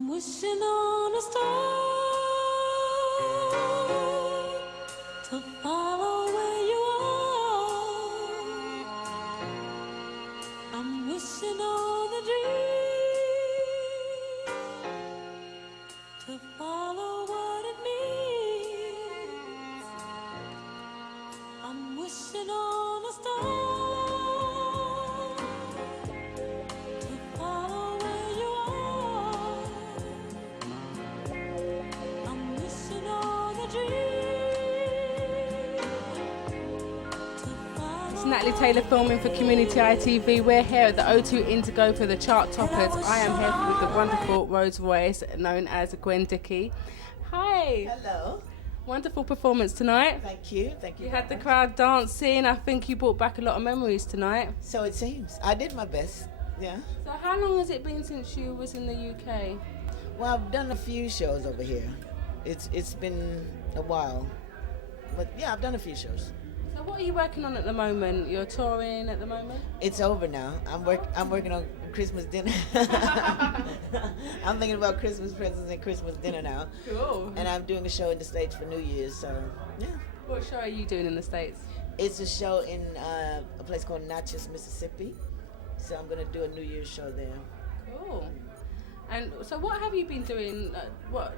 Wishing on a star to follow where you are. I'm wishing on a dream to follow what it means. I'm wishing on a star. Natalie Taylor filming for Community ITV. We're here at the O2 Indigo for the chart toppers. I am here with the wonderful Royce, known as Gwen Dickie. Hi. Hello. Wonderful performance tonight. Thank you. Thank you. You had the crowd dancing. I think you brought back a lot of memories tonight. So it seems. I did my best. Yeah. So how long has it been since you was in the UK? Well, I've done a few shows over here. It's been a while. But yeah, I've done a few shows. So what are you working on at the moment? You're touring at the moment? It's over now. I'm working on Christmas dinner. I'm thinking about Christmas presents and Christmas dinner now. Cool. And I'm doing a show in the States for New Year's, so yeah. What show are you doing in the States? It's a show in a place called Natchez, Mississippi. So I'm going to do a New Year's show there. Cool. And so what have you been doing?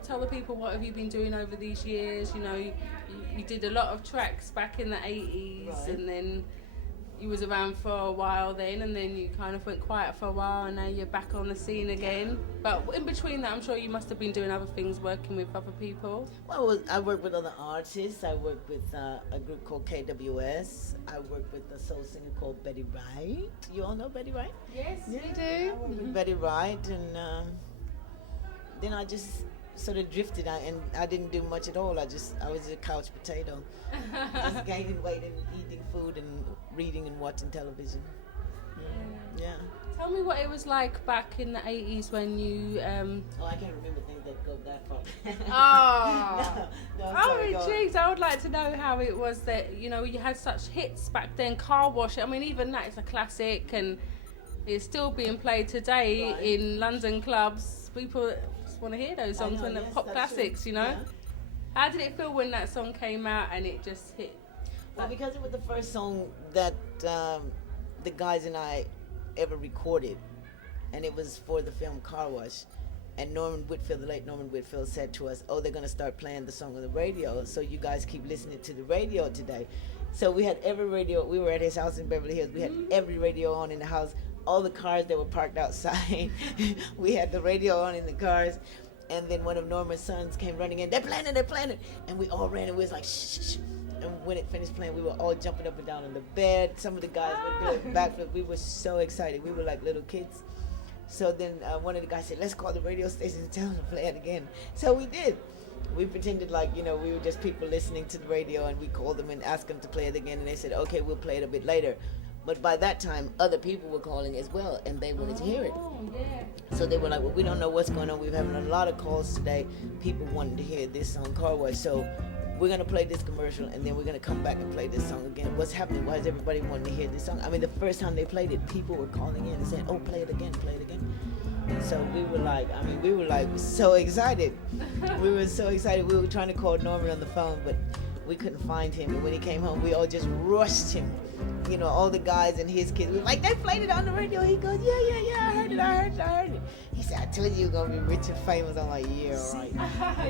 Tell the people what have you been doing over these years? You know, you did a lot of tracks back in the 80s, right. And then you was around for a while then, and then you kind of went quiet for a while, and now you're back on the scene again. But in between that, I'm sure you must have been doing other things, working with other people. Well, I work with other artists. I work with a group called KWS. I work with a soul singer called Betty Wright. You all know Betty Wright? Yes, Yeah, we do. I work with Betty Wright, and then I just sort of drifted. I didn't do much at all. I was a couch potato, just gaining weight and eating food and reading and watching television. Yeah. Tell me what it was like back in the 80s when you... Oh, I can't remember things that go that far. Oh, no, I'm oh, sorry, go on. jeez! I would like to know how it was that you had such hits back then. Car Wash. I mean, even that is a classic, and it's still being played today Right. in London clubs. People just want to hear those songs know, and the yes, pop that's classics. true. You know. Yeah. How did it feel when that song came out and it just hit? Well, because it was the first song that the guys and I ever recorded, and it was for the film Car Wash. And Norman Whitfield, the late Norman Whitfield, said to us, "Oh, they're going to start playing the song on the radio, so you guys keep listening to the radio today." So we had every radio. We were at his house in Beverly Hills. We had every radio on in the house. All the cars that were parked outside, we had the radio on in the cars. And then one of Norman's sons came running in. They're playing it. And we all ran and we was like, shh, shh, shh. And when it finished playing, we were all jumping up and down on the bed. Some of the guys were doing backflips. We were so excited. We were like little kids. So then one of the guys said, "Let's call the radio station and tell them to play it again." So we did. We pretended like, we were just people listening to the radio, and we called them and asked them to play it again. And they said, "Okay, we'll play it a bit later." But by that time, other people were calling as well, and they wanted to hear it. Oh, yeah. So they were like, "Well, we don't know what's going on. We're having a lot of calls today. People wanting to hear this song, Car Wash. So we're going to play this commercial, and then we're going to come back and play this song again. What's happening? Why is everybody wanting to hear this song?" I mean, the first time they played it, people were calling in and saying, "Oh, play it again, play it again." So we were like so excited. We were so excited. We were trying to call Norman on the phone, but we couldn't find him. And when he came home, we all just rushed him. All the guys and his kids. We were like, "They played it on the radio." He goes, yeah, I heard it. He said, "I told you you're going to be rich and famous." I'm like, "Yeah, all right."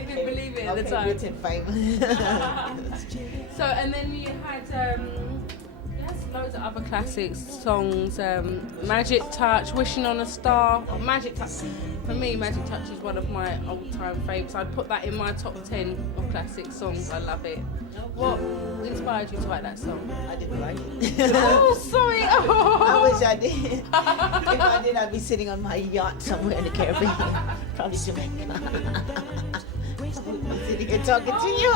You didn't believe it at the Okay, time. rich and famous. So, and then you had loads of other classics songs, Magic Touch, Wishing on a Star. Magic Touch, for me, Magic Touch is one of my all-time favourites. I'd put that in my top 10 of classic songs. I love it. What inspired you to write that song? I didn't write it. Oh, sorry. Oh. I wish I did. If I did, I'd be sitting on my yacht somewhere in the Caribbean, probably Jamaica. Sitting here talking to you.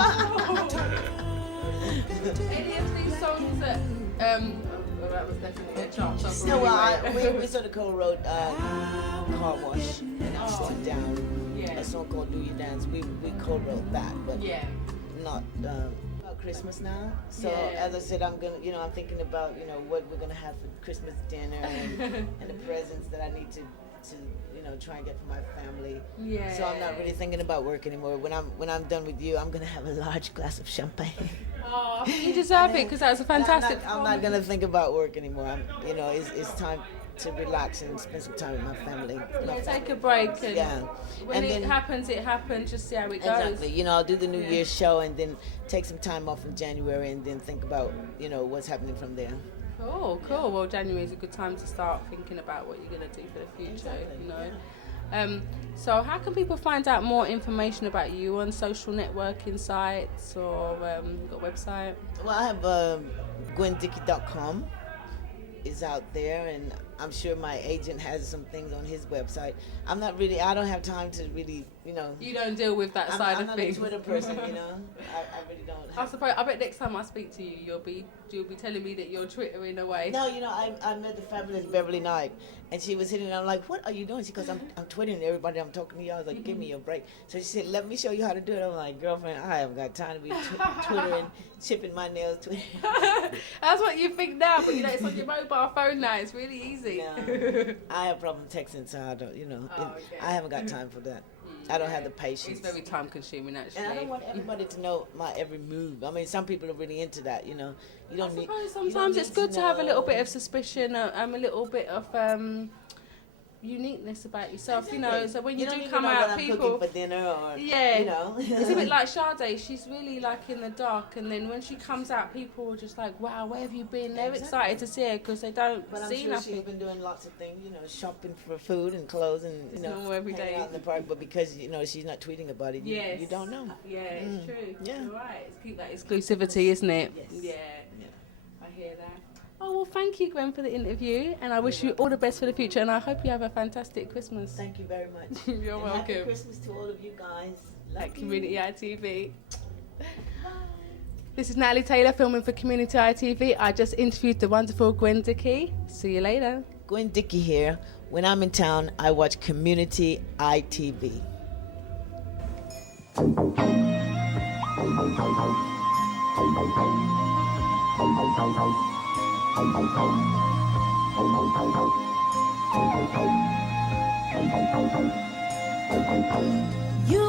Any of these songs that well, that was definitely a chart topper. No, well, we sort of co-wrote Car Wash and I Slow Down. Yeah. A song called Do You Dance. We co-wrote that, but Yeah. not about Christmas now. So Yeah. as I said, I'm gonna, I'm thinking about, what we're gonna have for Christmas dinner and the presents that I need to to, try and get for my family. Yeah. So I'm not really thinking about work anymore. When I'm done with you, I'm gonna have a large glass of champagne. Oh, I think you deserve it because that was a fantastic. I'm not gonna think about work anymore. It's time to relax and spend some time with my family. Yeah, take a break. And Yeah. When And it then- happens, it happens. Just see how it goes. Exactly. I'll do the New Year's show and then take some time off in January and then think about, what's happening from there. Cool. Well, January is a good time to start thinking about what you're going to do for the future, Exactly, So how can people find out more information about you on social networking sites or got a website? Well, I have GwenDickie.com is out there, and I'm sure my agent has some things on his website. I don't have time to really, You don't deal with that side I'm of not things. a Twitter person, I really don't. I bet next time I speak to you, you'll be telling me that you're twittering away. No, I met the fabulous Beverly Knight, and she was hitting. I'm like, what are you doing? She goes, I'm twittering everybody. I'm talking to you. I was like, give me a break. So she said, let me show you how to do it. I'm like, girlfriend, I haven't got time to be twittering, chipping my nails. That's what you think now, but it's on your mobile phone now. It's really easy. No, I have problem texting, so I don't. Okay. I haven't got time for that. I don't have the patience. It's very time consuming, actually. And I don't want everybody to know my every move. I mean, some people are really into that, You don't need. I suppose you don't sometimes need it's good to have a know. little bit of suspicion, a little bit of uniqueness about yourself, So when you don't do even come know out, what I'm people. cooking for dinner or Yeah, it's a bit like Sade. She's really like in the dark, and then when she comes out, people are just like, "Wow, where have you been?" They're excited to see her because they don't But I'm see sure nothing. she's been doing lots of things, shopping for food and clothes and normal every hanging day. out in the park. But because she's not tweeting about it, Yes. you don't know. Yeah, it's true. Yeah. You're right. It's keep that exclusivity, isn't it? Yes. Yeah. Yeah. I hear that. Oh, well, thank you, Gwen, for the interview, and I wish you all the best for the future, and I hope you have a fantastic Christmas. Thank you very much. You're And welcome. Happy Christmas to all of you guys. Love At you. Community ITV. This is Natalie Taylor filming for Community ITV. I just interviewed the wonderful Gwen Dickie. See you later. Gwen Dickie here. When I'm in town, I watch Community ITV. You